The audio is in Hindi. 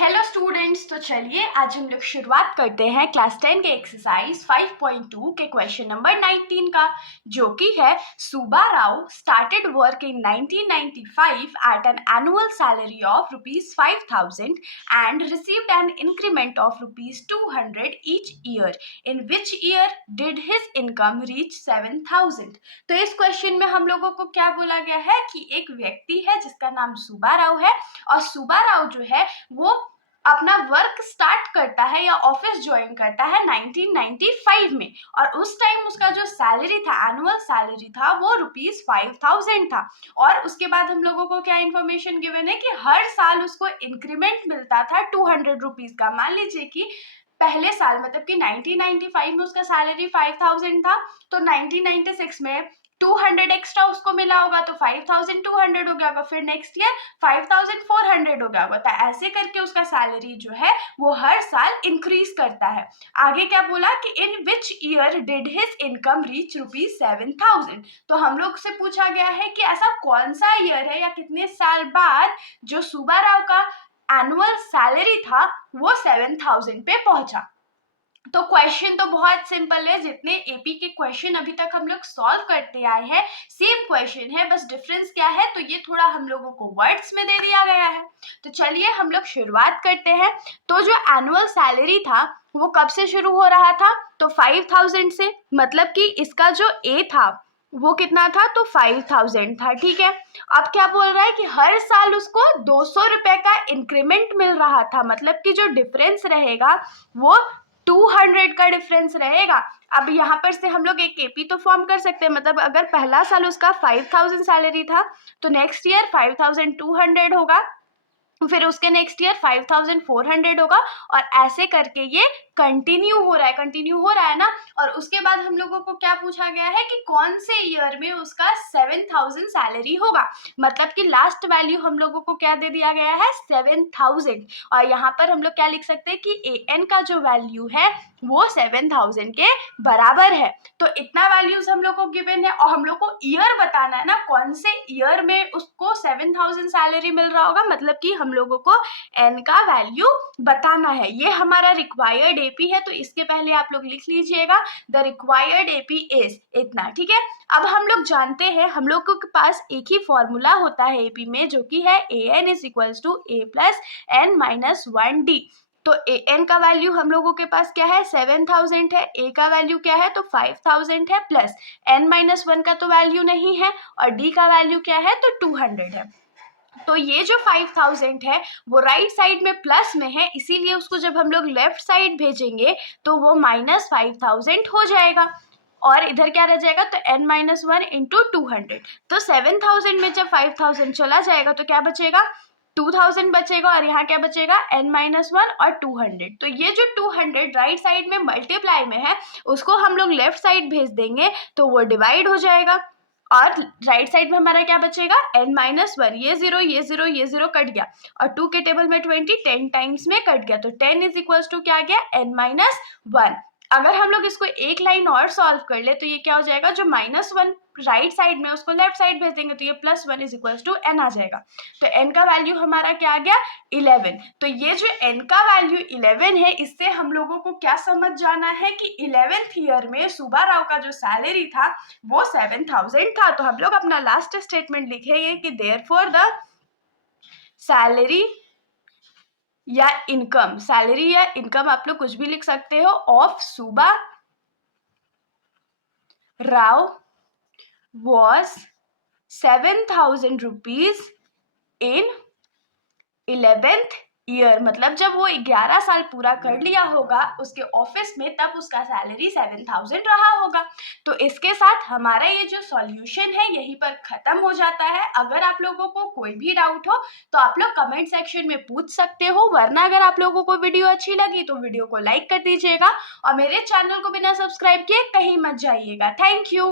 हेलो स्टूडेंट्स, तो चलिए आज हम लोग शुरुआत करते हैं क्लास 10 के एक्सरसाइज 5.2 के क्वेश्चन नंबर 19 का, जो कि है Subba Rao started work in 1995 at an annual salary of ₹5,000 and received an increment of ₹200 each year. In which year did his income reach 7,000। तो इस क्वेश्चन में हम लोगों को क्या बोला गया है कि एक व्यक्ति है जिसका नाम सुब्बा राव है, और सुब्बा राव जो है वो अपना वर्क स्टार्ट करता है या ऑफिस ज्वाइन करता है 1995 में, और उस टाइम उसका जो सैलरी था, एनुअल सैलरी था, वो ₹5,000 था। और उसके बाद हम लोगों को क्या इन्फॉर्मेशन गिवन है कि हर साल उसको इंक्रीमेंट मिलता था ₹200 का। मान लीजिए कि पहले साल मतलब कि 1995 में उसका सैलरी 5,000 था, तो 1996 में 200 एक्स्ट्रा उसको मिला होगा, तो 5,200 हो गया होगा। फिर नेक्स्ट ईयर 5,400 हो गया होगा। तो ऐसे करके उसका सैलरी जो है वो हर साल इंक्रीज करता है। आगे क्या बोला कि in which year did his income reach ₹7,000। तो हम लोग से पूछा गया है कि ऐसा कौन सा ईयर है या कितने साल बाद जो सुब्बा राव का एनुअल सैलरी था वो 7,000 पे पहुंचा। तो क्वेश्चन तो बहुत सिंपल है, जितने एपी के क्वेश्चन अभी तक हम लोग सॉल्व करते आए हैं सेम क्वेश्चन है, बस डिफरेंस क्या है तो ये थोड़ा हम लोगों को वर्ड्स में दे दिया गया है। तो चलिए हम लोग शुरुआत करते हैं। तो जो एनुअल सैलरी था वो कब से शुरू हो रहा था, तो 5,000 से, मतलब कि इसका जो ए था वो कितना था, तो 5,000 था। ठीक है, अब क्या बोल रहा है कि हर साल उसको 200 रुपए का इंक्रीमेंट मिल रहा था, मतलब कि जो डिफरेंस रहेगा वो 200 का डिफरेंस रहेगा। अब यहाँ पर से हम लोग एक एपी तो फॉर्म कर सकते हैं, मतलब अगर पहला साल उसका 5,000 सैलरी था तो नेक्स्ट ईयर 5,200 होगा, फिर उसके नेक्स्ट ईयर 5,400 होगा, और ऐसे करके ये कंटिन्यू हो रहा है ना। और उसके बाद हम लोगों को क्या पूछा गया है कि कौन से ईयर में उसका 7,000 सैलरी होगा, मतलब कि लास्ट वैल्यू हम लोगों को क्या दे दिया गया है, 7,000। और यहाँ पर हम लोग क्या लिख सकते हैं कि ए एन का जो वैल्यू है वो 7,000 के बराबर है। तो इतना वैल्यूज हम लोग को गिवन है, और हम लोग को ईयर बताना है ना, कौन से ईयर में उसको 7,000 सैलरी मिल रहा होगा, मतलब कि हम लोगों को एन का वैल्यू बताना है। ये हमारा रिक्वायर्ड एपी है, तो इसके पहले आप लोग लिख लीजिएगा द रिक्वायर्ड एपी इज इतना। ठीक है, अब हम लोग जानते हैं हम लोगों के पास एक ही फॉर्मूला होता है एपी में, जो कि है a n is equals to a plus n minus 1 d. तो ए एन का वैल्यू हम लोगों के पास क्या है, 7,000 है, ए का वैल्यू क्या है, तो 5,000 है, प्लस एन माइनस 1 का तो वैल्यू नहीं है, और डी का वैल्यू क्या है, तो 200 है। तो ये जो 5,000 है वो राइट साइड में प्लस में है, इसीलिए उसको जब हम लोग लेफ्ट साइड भेजेंगे तो वो -5,000 हो जाएगा, और इधर क्या रह जाएगा, तो n माइनस 1 इंटू 200। तो 7,000 में जब 5,000 चला जाएगा तो क्या बचेगा, 2,000 बचेगा, और यहाँ क्या बचेगा, n माइनस 1 और 200। तो ये जो 200 राइट साइड में मल्टीप्लाई में है उसको हम लोग लेफ्ट साइड भेज देंगे तो वो डिवाइड हो जाएगा, और राइट साइड में हमारा क्या बचेगा, n माइनस 1, ये जीरो कट गया, और 2 के टेबल में 20 10 टाइम्स में कट गया, तो 10 इज इक्वल्स टू क्या आ गया, n माइनस 1। अगर हम लोग इसको एक लाइन और सॉल्व कर ले तो ये क्या हो जाएगा, जो -1 राइट साइड में उसको लेफ्ट साइड भेज देंगे तो ये +1 इज इक्वल्स टू n आ जाएगा। तो n का वैल्यू हमारा क्या आ गया, 11। तो ये जो n का वैल्यू 11 है, इससे हम लोगों को क्या समझ जाना है कि 11th ईयर में सुब्बा राव का जो सैलरी था वो 7,000 था। तो हम लोग अपना लास्ट स्टेटमेंट लिखेंगे कि देयरफॉर द सैलरी या इनकम, सैलरी या इनकम आप लोग कुछ भी लिख सकते हो, of Subba Rao was 7,000 rupees in 11th year, मतलब जब वो 11 साल पूरा कर लिया होगा उसके ऑफिस में तब उसका सैलरी 7,000 रहा होगा। तो इसके साथ हमारा ये जो सॉल्यूशन है यहीं पर खत्म हो जाता है। अगर आप लोगों को कोई भी डाउट हो तो आप लोग कमेंट सेक्शन में पूछ सकते हो, वरना अगर आप लोगों को वीडियो अच्छी लगी तो वीडियो को लाइक कर दीजिएगा, और मेरे चैनल को बिना सब्सक्राइब किए कहीं मत जाइएगा। Thank you.